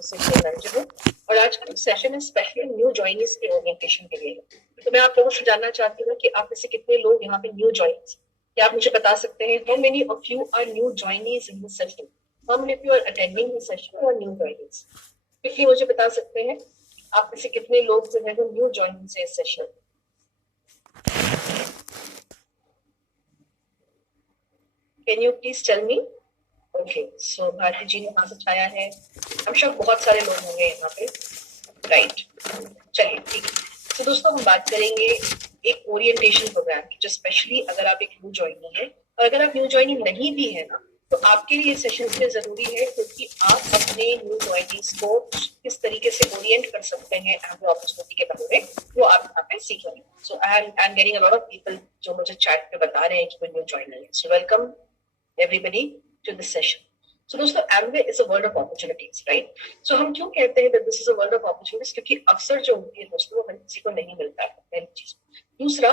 Associate manager हूँ और आज का सेशन है स्पेशली न्यू ज्वाइनीज के ओरिएंटेशन के लिए। तो मैं आप लोगों से जानना चाहती हूँ कि आप में से कितने लोग यहाँ पे न्यू ज्वाइनीज, क्या आप मुझे बता सकते हैं how many of you are new joinees in this session, how many of you are attending this session और न्यू ज्वाइनीज? क्विकली मुझे बता सकते हैं आप में से कितने लोग जो है वो न्यू ज्वाइनीज है इस सेशन? Can you please tell me? Okay, so Bharti ji ने हाथ उठाया है। I'm sure बहुत सारे लोग होंगे यहाँ पे, राइट? चलिए ठीक है। तो दोस्तों हम बात करेंगे एक ओरिएंटेशन प्रोग्राम की, जो स्पेशली अगर आप एक न्यू ज्वाइनी है और अगर आप न्यू ज्वाइनी नहीं भी है ना, तो आपके लिए सेशन इसलिए जरूरी है क्योंकि आप अपने न्यू ज्वाइनीज को किस तरीके से ओरिएंट कर सकते हैं एम्प्लॉय अपॉर्चुनिटी के बारे में, वो आप यहाँ पे सीखेंगे। So I am getting a lot of people जो मुझे चैट पे बता रहे हैं कि वो न्यू ज्वाइनर है। So welcome everybody to this session. So दोस्तों Amway is a world of opportunities, right? So हम क्यों कहते हैं that this is a world of opportunities? क्योंकि अवसर जो होती है दोस्तों वो हर किसी को नहीं मिलता है, पहली चीज। दूसरा,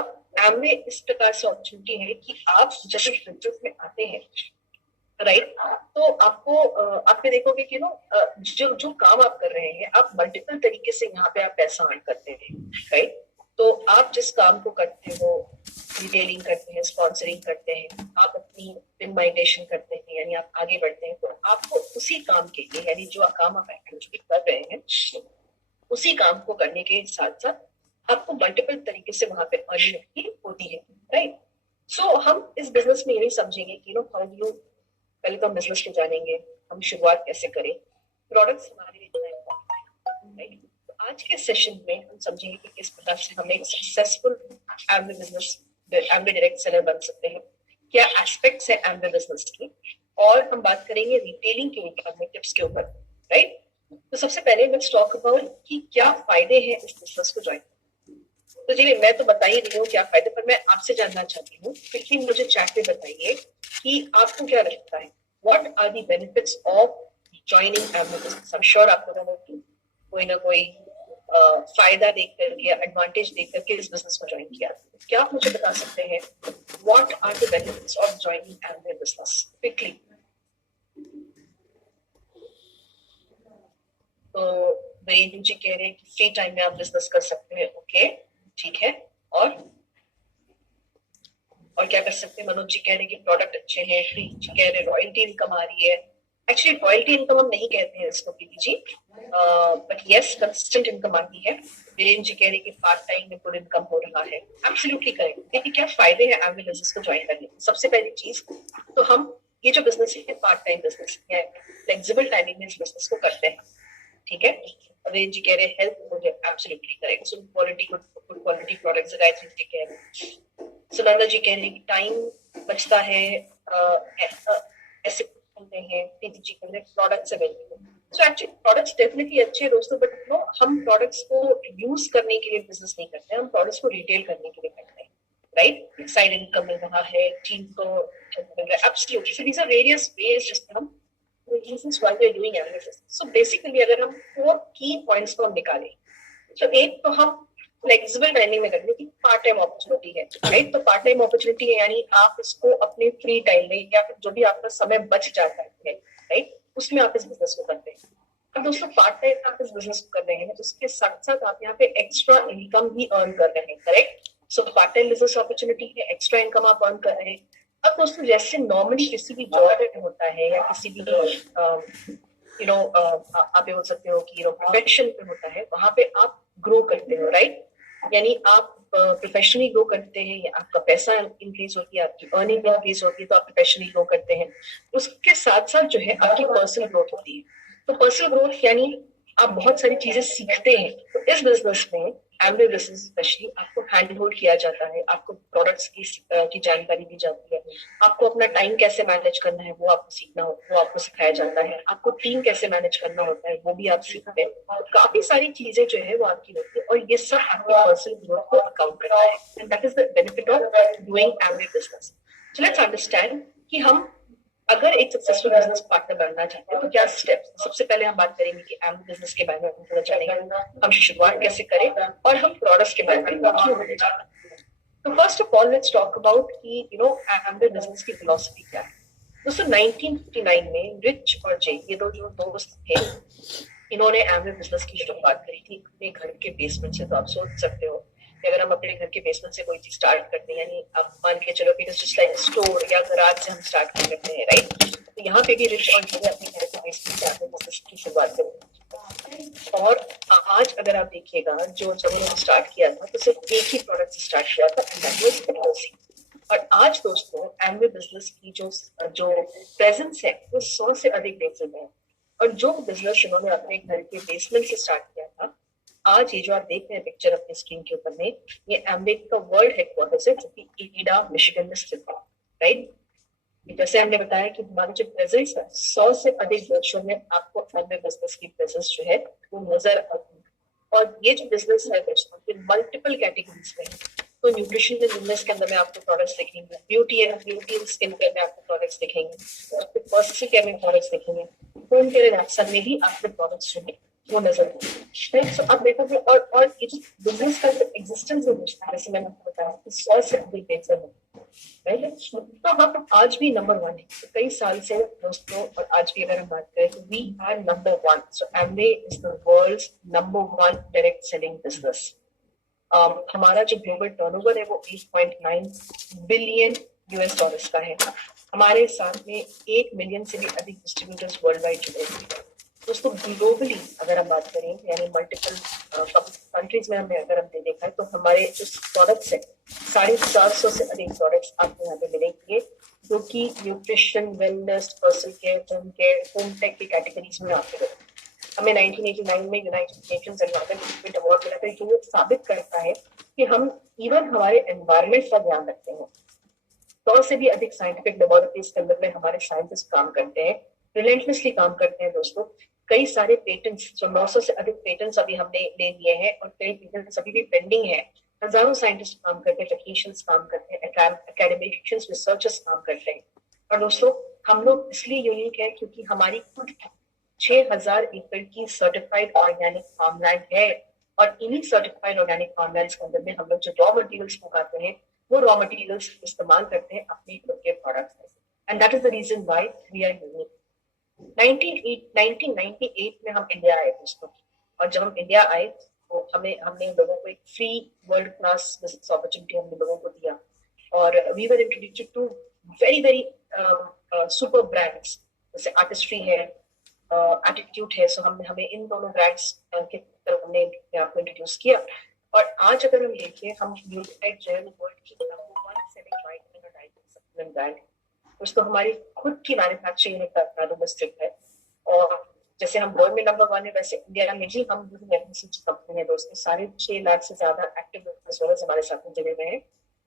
Amway इस प्रकार से अपॉर्चुनिटी है कि आप जब इस बिजनेस में आते हैं, राइट, तो आपको आप पे देखोगे कि जो काम आप कर रहे हैं, आप मल्टीपल तरीके से यहाँ पे आप पैसा अर्न करते हैं, राइट? तो आप जिस काम को करते हो, रिटेलिंग करते हैं, स्पॉन्सरिंग करते हैं, आप अपनी इनवाइटेशन करते हैं, यानी आप आगे बढ़ते हैं, तो आपको उसी काम के लिए, यानी जो काम आप एक्चुअली कर रहे हैं, उसी काम को करने के साथ साथ आपको मल्टीपल तरीके से वहां पे अर्निंग होती है, राइट? सो हम इस बिजनेस में यही समझेंगे कि हाउ यू, पहले तो हम बिजनेस को जानेंगे, हम शुरुआत कैसे करें, प्रोडक्ट्स हमारे लिए इतना इम्पोर्टेंट है, राइट? आज के सेशन में हम समझेंगे कि किस प्रकार से हम एक successful Amway business, Amway direct seller बन सकते हैं, क्या एस्पेक्ट्स है Amway बिजनेस की, और हम बात करेंगे रिटेलिंग के ऊपर, टिप्स के ऊपर, राइट? तो सबसे पहले लेट्स टॉक अबाउट कि क्या फायदे हैं इस बिजनेस को ज्वाइन। तो जी मैं तो बता ही रही हूँ क्या फायदे, पर मैं आपसे जानना चाहती हूँ, क्योंकि मुझे चैट में बताइए कि आपको क्या लगता है, what are the benefits of joining Amway business? I am sure आप लोगों ने कोई ना कोई फायदा देख करके, एडवांटेज देख करके इस बिजनेस को ज्वाइन किया। क्या आप मुझे बता सकते हैं what are the benefits of joining Amway business quickly? तो वैद्य जी कह रहे हैं कि फ्री टाइम में आप बिजनेस कर सकते हैं, ओके ठीक है, और क्या कर सकते हैं? मनोज जी कह रहे हैं कि प्रोडक्ट अच्छे हैं। प्रीति जी कह रहे हैं रॉयल्टी इनकम आ रही है। एक्चुअली रॉयल्टी इनकम हम नहीं कहते हैं इसको Preeti ji, but yes consistent income आती है। वीरेंद्र जी कह रहे हैं कि पार्ट टाइम में गुड इनकम हो रहा है। Absolutely correct. देखिए क्या फायदे हैं Amway बिजनेस को ज्वाइन करने के। सबसे पहली चीज तो हम ये जो बिजनेस है पार्ट टाइम बिजनेस है, फ्लेक्सिबल टाइमिंग में इस बिजनेस को करते हैं, ठीक है। वीरेंद्र जी कह रहे हैं हेल्थ मुझे absolutely correct, so quality good quality products. Gayatri ji कह रहे हैं, सुनंदा जी कह रहे हैं कि टाइम बचता है, ऐसे करते हैं। प्रीति जी कह रहे हैं products available. So actually products definitely अच्छे हैं दोस्तों, बट हम प्रोडक्ट्स को यूज करने के लिए बिजनेस नहीं करते हैं, हम प्रोडक्ट्स को रिटेल करने के लिए करते हैं, राइट? साइड इनकम मिल रहा है, टीम को मिल रहा है, absolutely. So these are various ways जिसमें हम reasons why we are doing analysis. So basically अगर हम 4 key points को हम निकालें, तो एक तो हम फ्लेक्सिबल टाइमिंग में करने की पार्ट टाइम अपॉर्चुनिटी है, राइट? तो पार्ट टाइम अपॉर्चुनिटी है यानी आप इसको अपने फ्री टाइम में या फिर जो भी आपका समय बच जाता है, राइट, उसमें आप इस बिजनेस को करते हैं। अब दोस्तों पार्ट टाइम आप इस बिजनेस को कर रहे हैं, उसके साथ साथ आप यहाँ पे एक्स्ट्रा इनकम भी अर्न कर रहे हैं, correct? So part time business opportunity है, एक्स्ट्रा इनकम आप अर्न कर रहे हैं। अब दोस्तों जैसे नॉर्मली किसी भी जॉब होता है या किसी भी आप बोल सकते हो कि प्रोफेशन पे होता है, वहां पे आप ग्रो करते हो, राइट? यानी आप प्रोफेशनली ग्रो करते हैं या आपका पैसा इंक्रीज होती है, आपकी अर्निंग इंक्रीज होती है, तो आप प्रोफेशनली ग्रो करते हैं। उसके साथ साथ जो है आपकी पर्सनल ग्रोथ होती है। तो पर्सनल ग्रोथ यानी आप बहुत सारी चीजें सीखते हैं। तो इस बिजनेस में Amway बिजनेस स्पेशली आपको हैंड होल्ड किया जाता है, आपको प्रोडक्ट्स की जानकारी दी जाती है, आपको अपना टाइम कैसे मैनेज करना है वो आपको सीखना हो, वो आपको सिखाया जाता है, आपको टीम कैसे मैनेज करना होता है वो भी आप सीखते हैं। और काफी सारी चीजें जो है वो आपकी होती है, और ये सब आपकी पर्सनल ग्रोथ को अकाउंट करता है। And that is the benefit of doing Amway business. So let's understand कि हम अगर एक सक्सेसफुल बिजनेस पार्टनर बनना चाहते हैं तो क्या स्टेप्स। सबसे पहले हम बात करेंगे कि Amway बिजनेस के बारे में थोड़ा जानेंगे, हम शुरुआत कैसे करें और हम प्रोडक्ट्स के बारे में क्यों होने जाते हैं। तो first of all let's talk about कि Amway बिजनेस की फिलॉसफी क्या है। दोस्तों 1959 में रिच और जे, ये दो जो दोस्त थे, इन्होंने एमवे बिजनेस की शुरुआत करी थी अपने घर के बेसमेंट से। तो आप सोच सकते हो कि अगर हम अपने घर के बेसमेंट से कोई चीज स्टार्ट करते हैं, यानी आप मान के चलो कि जस्ट लाइक स्टोर या गराज से हम स्टार्ट कर लेते हैं, राइट? तो यहाँ पे भी रिच और अपने घर के बेसमेंट से एमवे बिजनेस की शुरुआत करी। और आज अगर आप देखिएगा, जो जब उन्होंने स्टार्ट किया था तो सिर्फ एक ही प्रोडक्ट से स्टार्ट किया था, एंड दैट वाज पॉलिसी। और आज दोस्तों एमवे बिजनेस की जो जो प्रेजेंस है वो 100 से अधिक देशों में है। और जो बिजनेस इन्होंने अपने घर के बेसमेंट से स्टार्ट किया था, आज ये जो आप देख रहे हैं पिक्चर अपने स्क्रीन के ऊपर में, ये एम्बे का वर्ल्ड हेडक्वार्टर्स है जो कि एडा मिशिगन में स्थित है, राइट? जैसे हमने बताया कि हमारी जो प्रेजेंस है 100 से अधिक देशों में आपको एम्बे बिजनेस की प्रेजेंस जो है वो नजर आती है। और ये जो बिजनेस है दोस्तों, ये मल्टीपल कैटेगरीज में है। तो न्यूट्रिशन एंड वेलनेस के अंदर में आपको प्रोडक्ट्स दिखेंगे, ब्यूटी एंड स्किन केयर में आपको प्रोडक्ट्स दिखेंगे, पर्सनल केयर में प्रोडक्ट्स दिखेंगे, होम केयर एंड एक्शन में भी आपके प्रोडक्ट्स जो है वो नजर आएंगे। तो आप देखोगे, और ये जो बिजनेस का एग्जिस्टेंस है जैसे मैंने आपको बताया कि 100 से अधिक देश है, तो हम आज भी नंबर वन है। तो कई साल से दोस्तों, और आज भी अगर हम बात करें तो we are number one. So Amway is the world's number one direct selling business. हमारा जो ग्लोबल टर्नओवर है वो 8.9 बिलियन यूएस डॉलर्स का है। हमारे साथ में 8 मिलियन से भी अधिक डिस्ट्रीब्यूटर्स वर्ल्ड वाइड जुड़े हुए हैं। दोस्तों ग्लोबली अगर हम बात करें, यानी मल्टीपल कंट्रीज में हमने अगर हमने देखा है, तो हमारे जो प्रोडक्ट्स हैं 450 से अधिक प्रोडक्ट्स आपको यहाँ पे मिलेंगे, जो कि nutrition, wellness, personal care, home tech की कैटेगरीज में आते हैं। हमें 1989 में यूनाइटेड नेशंस एनवायरमेंट अवार्ड मिला था, जो साबित करता है कि हम इवन हमारे एनवायरमेंट का ध्यान रखते हैं। 100 से भी अधिक साइंटिफिक लेबोरेटरीज के अंदर में हमारे साइंटिस्ट काम करते हैं, रिलेंटलेसली काम करते हैं दोस्तों। कई सारे पेटेंट्स, जो 900 से अधिक पेटेंट्स अभी हमने ले लिए हैं, और कई पेटेंट्स अभी भी पेंडिंग है। हजारों साइंटिस्ट काम करते हैं, टेक्नीशियंस काम करते हैं, एकेडमिशियंस, रिसर्चर्स काम करते हैं। और दोस्तों हम लोग इसलिए यूनिक है क्योंकि हमारी खुद 6000 एकड़ की सर्टिफाइड ऑर्गेनिक फार्मलैंड है। और इन्हीं सर्टिफाइड ऑर्गेनिक फार्मलैंड के अंदर में हम लोग जो रॉ मटेरियल्स उगाते हैं, वो रॉ मटेरियल्स इस्तेमाल करते हैं अपने खुद के प्रोडक्ट्स में। And that is the reason why we are unique. 1998 में हम इंडिया आए दोस्तों, और जब हम इंडिया आए तो हमने लोगों को एक free world class business opportunity हमने लोगों को दिया। और we were introduced to very very super brands, जैसे आर्टिस्ट्री है, एटीट्यूड है। सो हमें इन दोनों ब्रांड्स के तरफ हमने आपको इंट्रोड्यूस किया। और आज अगर हम देखिए, हम न्यूट्रीटेक जो है वर्ल्ड की नंबर 1 सेलिंग वाइटमिन और डाइटरी सप्लीमेंट ब्रांड है। दोस्तों हमारी खुद की मैन्युफैक्चरिंग देहरादून में स्थित है। और जैसे हम वर्ल्ड में नंबर 1 है, वैसे इंडिया में भी हम एफएमसीजी कंपनी है दोस्तों। 6.5 लाख से ज्यादा एक्टिव बिजनेस ओनर्स हमारे साथ में जुड़े हुए हैं।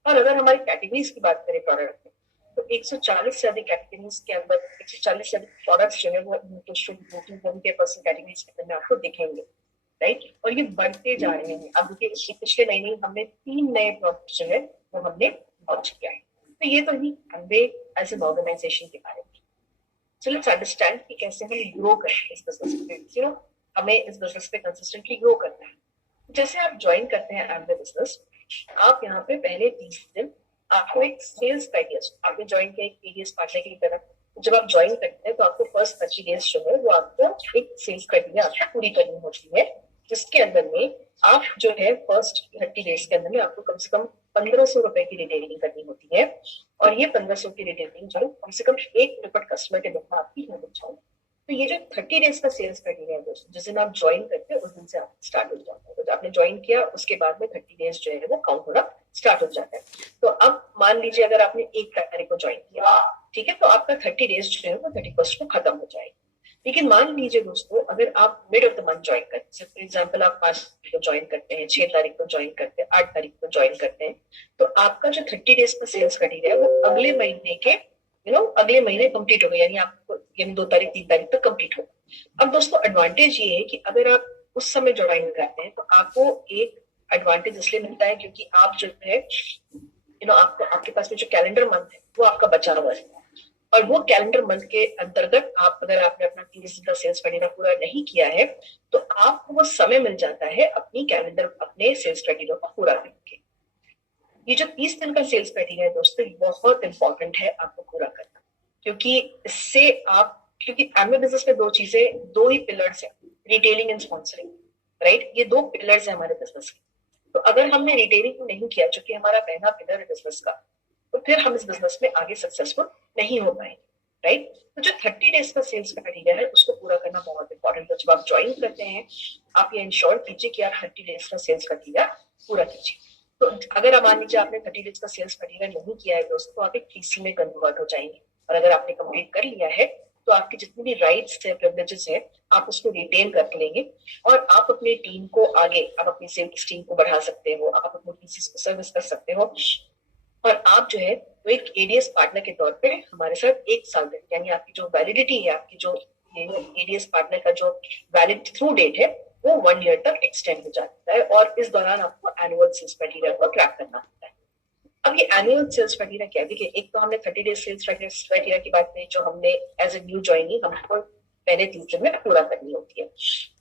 और अगर हमारी कैटेगरीज की बात करें प्रोडक्ट में, तो 140 से अधिक कैटेगरीज के अंदर 140 से अधिक प्रोडक्ट्स जो है वो nutrition, beauty, home care, personal categories के अंदर आपको दिखेंगे, राइट? और ये बढ़ते जा रहे हैं। अब देखिए पिछले महीने हमने 3 नए प्रोडक्ट जो है वो हमने लॉन्च किया है। तो ये तो ही एमवे एज एन ऑर्गेनाइजेशन के बारे में। सो लेट्स अंडरस्टैंड कि कैसे हम ग्रो करें इस बिजनेस पे। हमें इस बिजनेस पे कंसिस्टेंटली ग्रो करना है। जैसे आप ज्वाइन करते हैं एमवे बिजनेस, आप यहाँ पे पहले 30 दिन आपको एक सेल्स पैकेज, आपने ज्वाइन किया एक पीडीएस पार्टनर की तरह। जब आप ज्वाइन करते हैं तो आपको फर्स्ट 30 डेज जो है वो आपको एक सेल्स क्राइटेरिया आपको पूरी करनी होती है, जिसके अंदर में आप जो है फर्स्ट 30 डेज के अंदर में आपको कम से कम 1500 रुपए की रिटेलिंग करनी होती है। और ये 1500 की रिटेलिंग जो कम से कम एक रिपीट कस्टमर के द्वारा आपकी होनी चाहिए। तो ये जो 30 डेज का सेल्स क्राइटेरिया है दोस्तों, जिस दिन आप ज्वाइन करते हैं उस दिन से आप स्टार्ट हो जाता है। तो आपने ज्वाइन किया उसके बाद में 30 डेज जो है वो काउंट होना स्टार्ट हो जाता है। तो अब मान लीजिए अगर आपने 1 तारीख को ज्वाइन किया, ठीक है, तो आपका 30 डेज जो है वो 31 को खत्म हो जाएगा। लेकिन मान लीजिए दोस्तों, अगर आप mid of the month join करते हैं, फॉर एग्जांपल आप 5 तारीख को ज्वाइन करते हैं, 6 तारीख को ज्वाइन करते हैं, 8 तारीख को ज्वाइन करते हैं, तो आपका जो 30 डेज का सेल्स क्राइटेरिया है वो अगले महीने के अगले महीने कंप्लीट हो गया, यानी आपको 2 तारीख 3 तारीख तक कंप्लीट हो। अब दोस्तों एडवांटेज ये है कि अगर आप उस समय ज्वाइन करते हैं तो आपको एक एडवांटेज इसलिए मिलता है क्योंकि आप जो है आपको आपके पास में जो कैलेंडर मंथ है वो आपका बचा हुआ है। और वो कैलेंडर मंथ के अंतर्गत अगर आपने अपना 30 दिन का सेल्स क्राइटेरिया पूरा नहीं किया है, तो आपको वो समय मिल जाता है अपने सेल्स क्राइटेरिया को पूरा करने के। ये जो 30 दिन का सेल्स क्राइटेरिया है दोस्तों, बहुत इंपॉर्टेंट है आपको पूरा करना, क्योंकि एमवे बिजनेस में 2 ही पिलर्स है, रिटेलिंग एंड स्पॉन्सरिंग, राइट? ये 2 पिलर्स है हमारे बिजनेस के। तो अगर हमने रिटेलिंग नहीं किया, जो कि हमारा पहला पिलर है बिजनेस का, तो फिर हम इस बिजनेस में आगे सक्सेसफुल नहीं हो पाएंगे, राइट? तो जो 30 डेज का सेल्स क्राइटेरिया है उसको पूरा करना बहुत इंपॉर्टेंट है। जब आप ज्वाइन करते हैं आप ये इंश्योर कीजिए कि आप 30 डेज का सेल्स क्राइटेरिया पूरा कीजिए। तो अगर आप मान लीजिए आपने 30 डेज का सेल्स क्राइटेरिया नहीं किया है दोस्तों, तो आप एक पीसी में कन्वर्ट हो जाएंगे। और अगर आपने कंप्लीट कर लिया है तो आपकी जितनी भी राइट्स है, प्रिविलेजेस है, आप उसको रिटेन कर लेंगे और आप अपनी टीम को आगे, आप अपनी सेल्स टीम को बढ़ा सकते हो, आप अपने पीसीस को सर्विस कर सकते हो। और आप जो है वो एक एडीएस पार्टनर के तौर पे हमारे साथ 1 साल तक, यानी आपकी जो वैलिडिटी है, आपकी जो एडीएस पार्टनर का जो वैलिड थ्रू डेट है वो 1 ईयर तक एक्सटेंड हो जाता है। और इस दौरान आपको एनुअल सेल्स क्राइटेरिया को ट्रैक करना होता है। अब ये एनुअल सेल्स क्राइटेरिया क्या है? देखिए, एक तो हमने 30 डेज सेल्स क्राइटेरिया की बात करी, जो हमने एज ए न्यू ज्वाइनी हमको पहले 30 दिन में पूरा करनी होती है।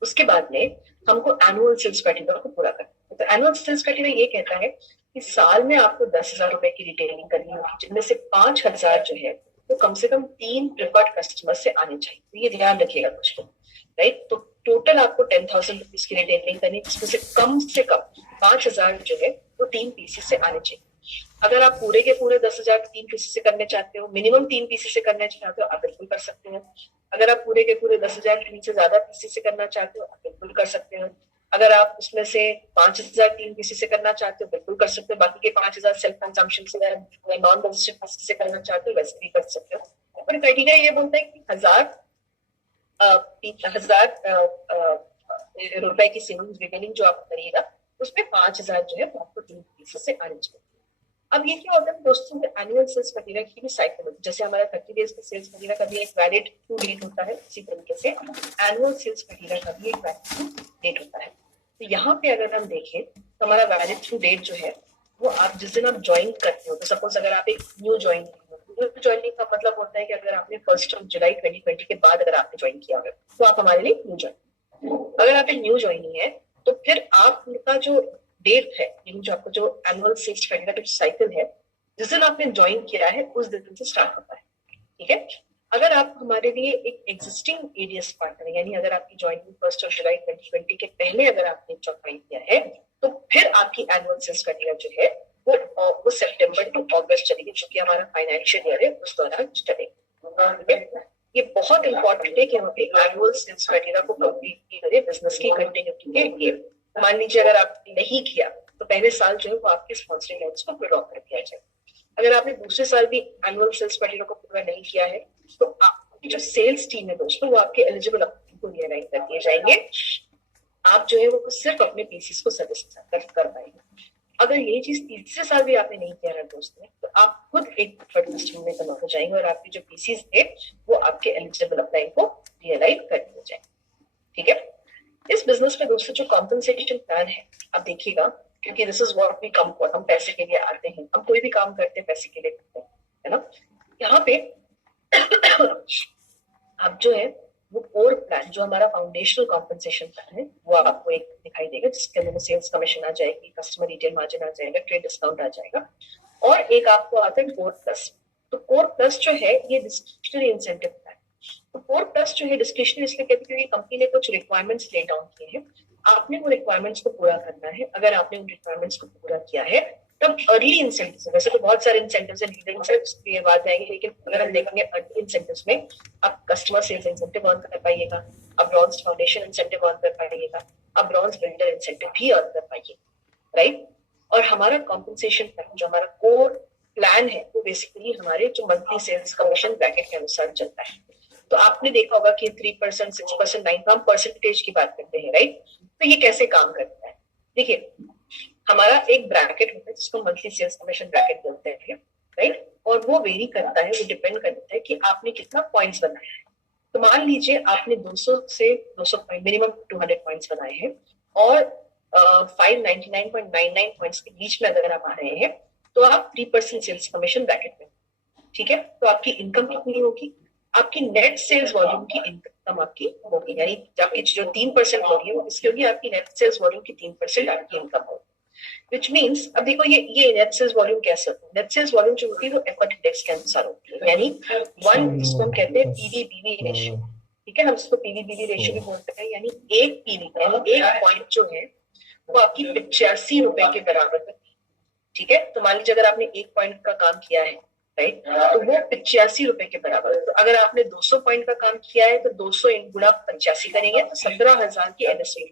उसके बाद में हमको एनुअल सेल्स क्राइटेरिया को पूरा करना है। तो एनुअल सेल्स क्राइटेरिया ये कहता है कि साल में आपको 10,000 रुपए की रिटेलिंग करनी होगी, जिनमें से 5,000 जो है वो कम से कम 3 प्रिफर्ड कस्टमर से आने चाहिए। तो ये ध्यान रखिएगा कुछ लोग, राइट? तो टोटल आपको 10,000 रुपीज की रिटेलिंग करनी, जिसमें से कम 5,000 जो है वो 3 पीसी से आने चाहिए। अगर आप पूरे के पूरे 10,000 3 पीसी से करने चाहते हो, मिनिमम 3 पीसी से करना चाहते हो, आप बिल्कुल कर सकते हो। अगर आप पूरे के पूरे 10,000 3 से ज्यादा पीसी से करना चाहते हो, आप बिल्कुल कर सकते हो। अगर आप उसमें से 5,000 3 पीसी से करना चाहते हो, बिल्कुल कर सकते हो। बाकी के 5,000 सेल्फ कंजम्पशन से या नॉन रजिस्टर्ड पीसी से करना चाहते हो, वैसे भी कर सकते हो। और क्राइटेरिया ये बोलता है कि 1,000 रुपए की सेविंग्स रिटेलिंग जो आप करिएगा उसमें 5,000 जो है वो आपको 3 पीसी से आने चाहिए। अब ये क्या होता है दोस्तों, एनुअल सेल्स क्राइटेरिया की भी साइकिल होती है। जैसे हमारा 30 डेज का सेल्स क्राइटेरिया का भी एक वैलिड टू डेट होता है, इसी तरीके से एनुअल सेल्स क्राइटेरिया का भी एक वैलिड टू डेट होता है। तो यहाँ पे अगर हम देखें तो हमारा वैलिड टू डेट जो है वो आप जिस दिन आप ज्वाइन करते हो, तो सपोज अगर आप एक न्यू ज्वाइनिंग का मतलब होता है कि अगर आपने 1 जुलाई 2020 के बाद अगर आपने ज्वाइन किया हो तो आप हमारे लिए न्यू ज्वाइन। अगर आप एक न्यू ज्वाइनिंग है तो फिर आपका जो डेट है, यानी जो आपको जो एनुअल सेल्स क्राइटेरिया का साइकिल है, जिस दिन आपने ज्वाइन किया है उस दिन से स्टार्ट होता है, ठीक है? अगर आप हमारे लिए एक एग्जिस्टिंग एडीएस पार्टनर, यानी अगर आपकी ज्वाइनिंग 1 जुलाई 2020 के पहले अगर आपने ज्वाइन किया है तो फिर आपकी एनुअल सेल्स क्राइटेरिया जो है वो सितंबर टू अगस्त चलेगी, जो कि हमारा फाइनेंशियल ईयर है उस दौरान चलेगी। ये बहुत इंपॉर्टेंट है कि हम अपने एनुअल सेल्स क्राइटेरिया को कंप्लीट करें बिजनेस की कंटिन्यूटी के लिए। मान लीजिए अगर आपने नहीं किया तो पहले साल जो है वो आपके स्पॉन्सरिंग लाइन्स को विड्रॉ कर दिया जाए। अगर आपने दूसरे साल भी एनुअल सेल्स क्राइटेरिया को पूरा नहीं किया है तो आपकी जो सेल्स टीम है दोस्तों वो आपके एलिजिबल को रियलाइन कर दिए जाएंगे। आप जो है वो सिर्फ अपने पीसीस को सर्विस कर पाएंगे। अगर ये चीज तीसरे साल भी आपने नहीं किया है दोस्तों, तो आप खुद एक प्रेफर्ड कस्टमर में कन्वर्ट हो जाएंगे और आपके जो पीसीस थे वो आपके एलिजिबल अपलाइन को रियलाइन कर दिए जाएंगे, ठीक है? इस बिजनेस में दोस्तों जो कॉम्पनसेशन प्लान है, आप देखिएगा, क्योंकि this is what we come for, हम पैसे के लिए आते हैं, हम कोई भी काम करते हैं पैसे के लिए करते हैं, है ना? यहाँ पे आप जो है वो कोर प्लान, जो हमारा फाउंडेशनल कॉम्पनसेशन प्लान है, वो आपको एक दिखाई देगा, जिसके अंदर सेल्स कमीशन आ जाएगी, कस्टमर रिटेल मार्जिन आ जाएगा, ट्रेड डिस्काउंट आ जाएगा, और एक आपको आता है कोर प्लस। तो कोर प्लस जो है ये डिस्क्रिशनरी इंसेंटिव प्लान। तो कोर प्लस जो है डिस्क्रिशनरी इसलिए कहते हैं क्योंकि कंपनी ने कुछ रिक्वायरमेंट्स ले डाउन किए हैं, आपने वो रिक्वायरमेंट्स को पूरा करना है। अगर आपने उन रिक्वायरमेंट्स को पूरा किया है तब अर्ली इंसेंटिव्स है। वैसे तो बहुत सारे इंसेंटिव्स हैं, लीडर इंसेंटिव्स के बाद जाएंगे, लेकिन अगर हम देखेंगे अर्ली इंसेंटिव्स में आप कस्टमर सेल्स इंसेंटिव अर्न कर पाइएगा, आप ब्रॉन्ज फाउंडेशन इंसेंटिव अर्न कर पाइएगा, आप ब्रॉन्ज बिल्डर इंसेंटिव भी अर्न कर पाइएगा, राइट? और हमारा कॉम्पनसेशन प्लान, जो हमारा कोर प्लान है, वो बेसिकली हमारे जो मंथली सेल्स कमीशन ब्रैकेट के अनुसार चलता है। तो आपने देखा होगा कि 3%, 6%, 9%, हम परसेंटेज की बात करते हैं, राइट? तो ये कैसे काम करता है? देखिए, हमारा एक ब्रैकेट होता है जिसको मंथली सेल्स कमीशन ब्रैकेट बोलते हैं, राइट? और वो वेरी करता है, वो डिपेंड करता है कि आपने कितना पॉइंट्स बनाया है। तो मान लीजिए आपने 200 से 200 पॉइंट, मिनिमम 200 पॉइंट्स बनाए हैं, और 599.99 पॉइंट्स के बीच में अगर आप आ रहे हैं तो आप 3% सेल्स कमीशन ब्रैकेट में, ठीक है? तो आपकी इनकम कितनी होगी? आपकी नेट सेल्स वॉल्यूम की इनकम आपकी होगी, यानी आपकी जो 3% हो रही है वो इसकी होगी, आपकी नेट सेल्स वॉल्यूम की 3% आपकी इनकम होगी। विच मीन्स, अब देखो ये नेट सेल्स वॉल्यूम कैसे होती है? नेट सेल्स वॉल्यूम जो होती है वो एफर्ट इंडेक्स के अनुसार होती है, यानी 1 इसको हम कहते हैं पीवी बीवी रेशियो, ठीक है, हम इसको पीवी रेशियो भी बोलते हैं, यानी एक पीवी यानी एक पॉइंट जो है वो आपकी 85 रुपए के बराबर है। ठीक है, तो मान लीजिए अगर आपने एक पॉइंट का काम किया है, राइट, तो वो 85 रुपए के बराबर है। तो अगर आपने 200 पॉइंट का काम किया है तो 200 गुणा 85 करेंगे तो 17,000 की एनएसवी।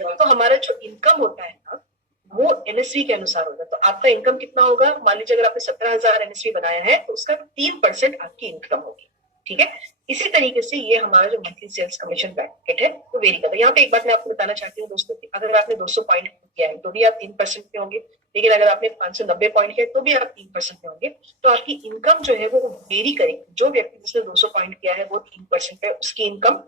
तो हमारा जो इनकम होता है ना वो एनएसवी के अनुसार होगा। तो आपका इनकम कितना होगा, मान लीजिए अगर आपने 17,000 एनएसवी बनाया है तो उसका 3% आपकी इनकम होगी। ठीक है, इसी तरीके से ये हमारा जो मंथली सेल्स कमीशन ब्रैकेट है वो वेरी करता है। यहाँ पे एक बात मैं आपको बताना चाहती हूँ दोस्तों, अगर आपने 200 पॉइंट किया है तो भी आप 3% पे होंगे, लेकिन अगर आपने 590 पॉइंट किया तो भी आप 3% पे होंगे। तो आपकी इनकम जो है वो वेरी करेगी। जो व्यक्ति जिसने 200 पॉइंट किया है वो 3% पे उसकी इनकम,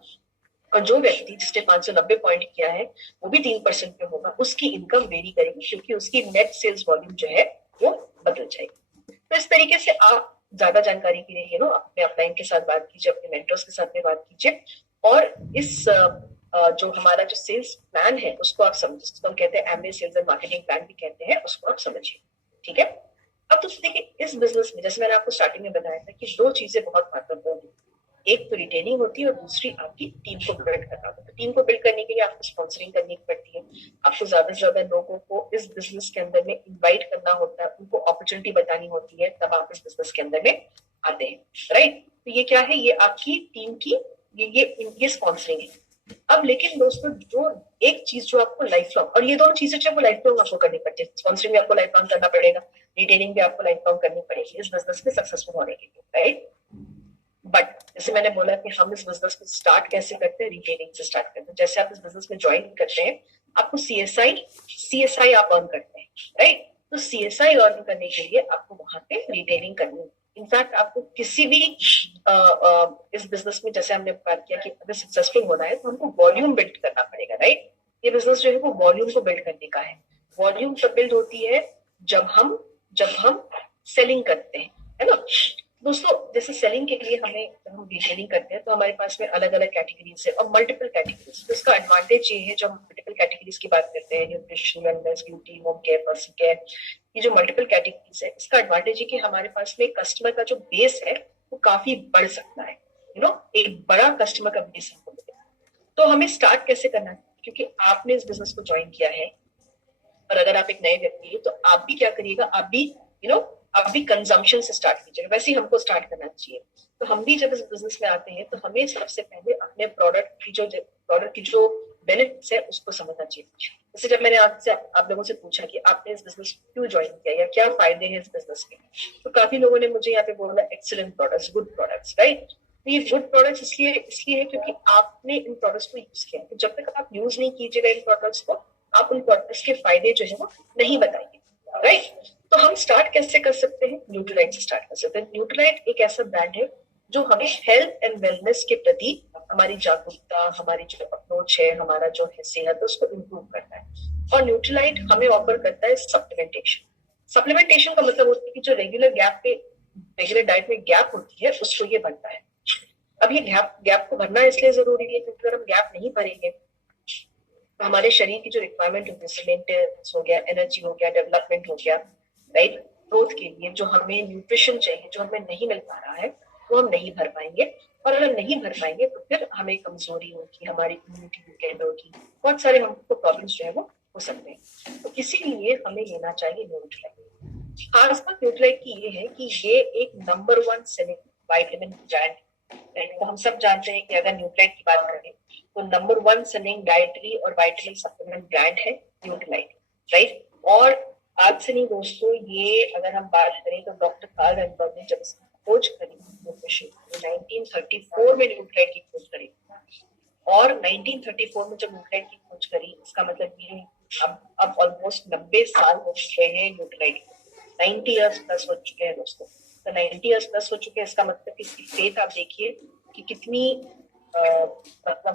और जो व्यक्ति जिसने 590 पॉइंट किया है वो भी 3% पे होगा, उसकी इनकम वेरी करेगी क्योंकि उसकी नेट सेल्स वॉल्यूम जो है वो बदल जाएगी। तो इस तरीके से आप ज्यादा जानकारी के लिए अपने अपलाइन के साथ बात कीजिए, अपने मेंटर्स के साथ में बात कीजिए, और इस जो हमारा जो सेल्स प्लान है उसको आप समझिए, जिसको हम कहते हैं MBA sales and marketing plan भी कहते हैं, उसको आप समझिए। ठीक है, अब तो देखिए इस बिजनेस में जैसे मैंने आपको स्टार्टिंग में बताया था कि दो चीजें बहुत महत्वपूर्ण है, एक तो रिटेनिंग होती है और दूसरी आपकी टीम को बिल्ड करना होता है। टीम को बिल्ड करने के लिए आपको स्पॉन्सरिंग करनी पड़ती है, आपको ज्यादा से ज्यादा लोगों को इस बिजनेस के अंदर में इन्वाइट करना होता है, उनको अपॉर्चुनिटी बतानी होती है, तब आप इस बिजनेस के अंदर में आते हैं, राइट। तो ये क्या है, ये आपकी टीम की ये स्पॉन्सरिंग है। अब लेकिन दोस्तों जो एक चीज जो आपको लाइफ लॉन्ग, और ये दोनों चीजें जो लाइफ लॉन्ग आपको करनी पड़ती है, स्पॉन्सरिंग भी आपको लाइफ लॉन्ग करना पड़ेगा, रिटेनिंग भी आपको लाइफ लॉन्ग करनी पड़ेगी इस बिजनेस में सक्सेसफुल होने के लिए, राइट। बट जैसे मैंने बोला कि हम इस बिजनेस को स्टार्ट कैसे करते हैं, रिटेनिंग से स्टार्ट करते हैं। जैसे आप इस बिजनेस में ज्वाइन करते हैं आपको सीएसआई आप अर्न करते हैं, राइट। तो सीएसआई अर्न करने के लिए आपको वहां पे रिटेनिंग करनी है। इनफैक्ट आपको किसी भी इस बिजनेस में, जैसे हमने बात किया कि अगर सक्सेसफुल होना है तो हमको वॉल्यूम बिल्ड करना पड़ेगा, राइट। ये बिजनेस जो है वो वॉल्यूम को बिल्ड करने का है। वॉल्यूम तब बिल्ड होती है जब हम सेलिंग करते हैं, है ना दोस्तों। जैसे सेलिंग के लिए हमें, जब हम रिटेलिंग करते हैं तो हमारे पास में अलग अलग कैटेगरीज है और मल्टीपल कैटेगरीज। तो इसका एडवांटेज ये है, जब हम मल्टीपल कैटेगरीज की बात करते हैं, nutrition, wellness, beauty, home care, personal care, ये जो मल्टीपल कैटेगरीज है, इसका एडवांटेज है कि हमारे पास में कस्टमर का जो बेस है वो काफी बढ़ सकता है, एक बड़ा कस्टमर का बेस हमको मिलेगा। तो हमें स्टार्ट कैसे करना है, क्योंकि आपने इस बिजनेस को ज्वाइन किया है, और अगर आप एक नए व्यक्ति है तो आप भी क्या करिएगा, आप भी कंजम्पशन से स्टार्ट कीजिएगा। वैसे ही हमको स्टार्ट करना चाहिए। तो हम भी जब इस बिजनेस में आते हैं तो हमें सबसे पहले अपने प्रोडक्ट की जो बेनिफिट्स है उसको समझना चाहिए। जैसे जब मैंने आपसे आप लोगों से पूछा कि आपने इस बिजनेस को क्यों ज्वाइन किया या क्या फायदे हैं इस बिजनेस के, तो काफी लोगों ने मुझे यहाँ पे बोला excellent products, good products, right. तो ये गुड प्रोडक्ट्स इसलिए है क्योंकि आपने इन प्रोडक्ट्स को यूज किया। तो जब तक आप यूज नहीं कीजिएगा इन प्रोडक्ट्स को, आप उन प्रोडक्ट्स के फायदे जो है वो नहीं बताइए, राइट। तो हम स्टार्ट कैसे कर सकते हैं, न्यूट्रीलाइट से स्टार्ट कर सकते हैं। न्यूट्रीलाइट एक ऐसा ब्रांड है जो हमें हेल्थ एंड वेलनेस के प्रति हमारी जागरूकता, हमारी जो अप्रोच है, हमारा जो है सेहत, उसको इम्प्रूव करता है। और न्यूट्रीलाइट हमें ऑफर करता है सप्लीमेंटेशन का मतलब होता है कि जो रेगुलर डाइट में गैप होती है उसको ये भरता है। अब ये गैप को भरना इसलिए जरूरी है क्योंकि अगर हम गैप नहीं भरेंगे तो हमारे शरीर की जो रिक्वायरमेंट होती है, मेंटेनेंस हो गया, एनर्जी हो गया, डेवलपमेंट हो गया, राइट, ग्रोथ के लिए जो हमें न्यूट्रिशन चाहिए, जो हमें नहीं मिल पा रहा है, वो हम नहीं भर पाएंगे। और अगर नहीं भर पाएंगे तो फिर हमें कमजोरी होगी, हमारी इम्यूनिटी वीकेंड होगी, बहुत सारे हमको प्रॉब्लम्स जो है वो हो सकते हैं। तो इसीलिए हमें लेना चाहिए न्यूट्रीलाइट। खास बात न्यूट्रीलाइट की ये है कि ये एक नंबर 1 सेलिंग वाइटामिन ब्रांड है। तो हम सब जानते हैं कि अगर न्यूट्रीलाइट की बात करें तो नंबर 1 सेलिंग डाइटरी और वाइटामिन सप्लीमेंट ब्रांड है न्यूट्रीलाइट, राइट। और आज से नहीं दोस्तों, ये अगर हम बात करें तो डॉक्टर कार्ल रैनबर्ग ने जब इसकी खोज करी न्यूट्रिशन, 1934 में न्यूट्रीलाइट की खोज करी, और 1934 में जब न्यूट्रीलाइट की खोज करी, इसका मतलब ये अब ऑलमोस्ट 90 साल हो चुके हैं न्यूट्रीलाइट, 90 इयर्स प्लस हो चुके हैं दोस्तों। तो 90 इयर्स प्लस हो चुके हैं, इसका मतलब इसकी फेथ आप देखिए कि कितनी मतलब